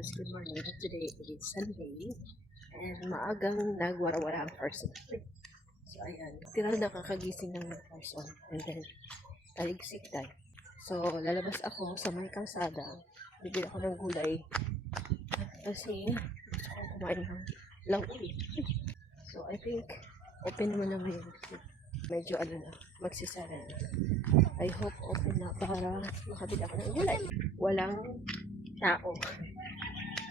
Kadas, good morning. Today is Sunday and maagang nagwara-wara ang person. So ayan, tira na kakagising ng person and then taligsik tayo. So lalabas ako sa may kalsada, bibili ako ng gulay kasi gusto ko kumain ng lawi. So I think open naman na ngayon. Medyo magsisara na. I hope open na para makabili ako ng gulay. Walang tao.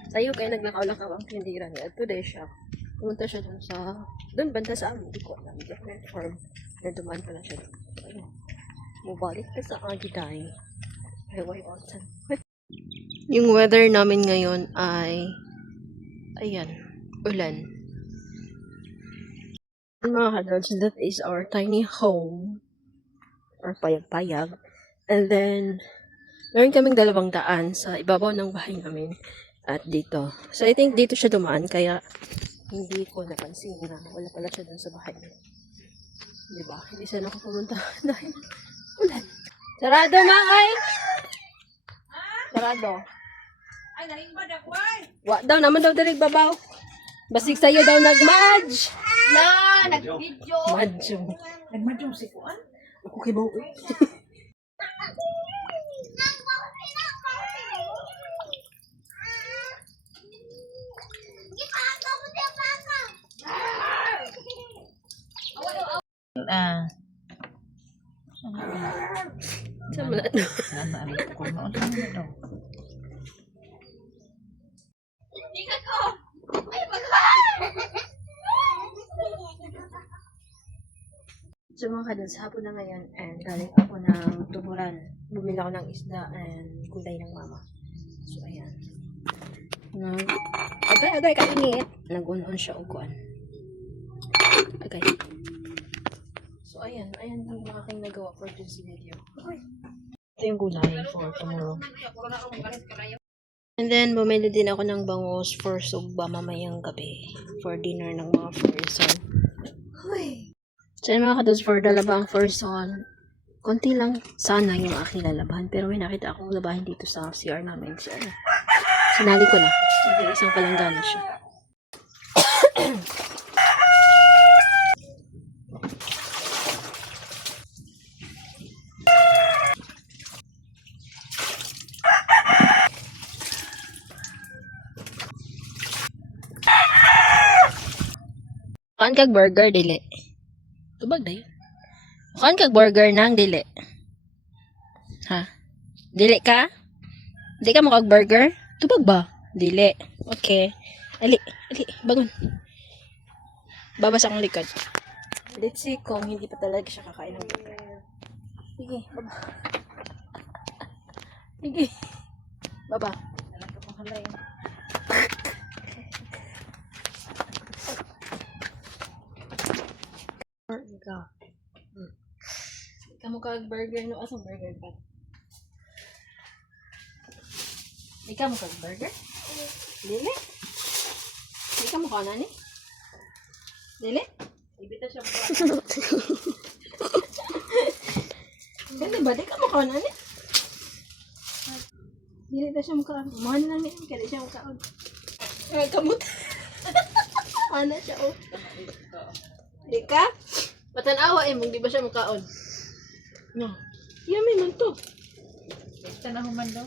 Tayo kaya naglakaw-lakaw ang tindira niya. Today siya. Pumunta siya doon banda sa amin. Hindi ko alam. Different form. Na dumaan pala siya doon. Ayun. Mubalik ka sa agitay. Ay, why outside? Yung weather namin ngayon ay ayan. Ulan. Mga kadods, that is our tiny home. Or payag-payag. And then, meron kaming dalawang daan sa ibabaw ng bahay namin at dito. So, I think dito siya dumaan, kaya hindi ko napansin na wala pala siya dun sa bahay. Diba? Hindi siya nakapumunta dahil ulan. Sarado, Maay! Sarado. Ay, nalimbad ako ay! Wa daw, naman daw darig babaw. Basig sa'yo daw nag-madge. Na, nag-video! Madge. Nag-madyo si Kuan? Ako kay bawo. Sama na. So mga kadods, hapon na ngayon and galing ako ng tuburan. Bumili ako ng isda and gulay ng mama. So ayan. Agay, kainit. Nag-on siya uguan. Agay. So ayan yung aking nagawa for this video. Okay. Ito yung gulay for tomorrow. And then, bumili din ako ng bangus for sugba mamayang gabi. For dinner ng mga person. Hoy! So, mga kadods, for dalabang person, konti lang sana yung aking lalabahan. Pero may nakita akong labahin dito sa CR namin. So, sinali ko na. Sige, isang palanggana siya. Kaan kag burger, dili? Tubag na yun. Kaan kag burger nang dili? Ha? Dili ka? Dili ka mo kag burger? Tubag ba? Dili. Okay. Ali, bangon. Babas akong likod. Let's see kung hindi pa talaga siya kakain ng burger. Sige, baba. Sige. Baba. Nalagkapakalay. Ikaw. Ikaw mo kag-burger no? Asang burger ba? Ikaw mo kag-burger? Dili? Ikaw mo ka nani? Dili? Ibita siya po. Dili ba? Di ka mo ka nani? Dili na siya mo ka. Mahal na niya. Kaya siya mo ka. Ay, kamot. Ano siya oh. Di ka? Patanawa mong di ba siya makaon? No. Yummy man to. Ito na human daw.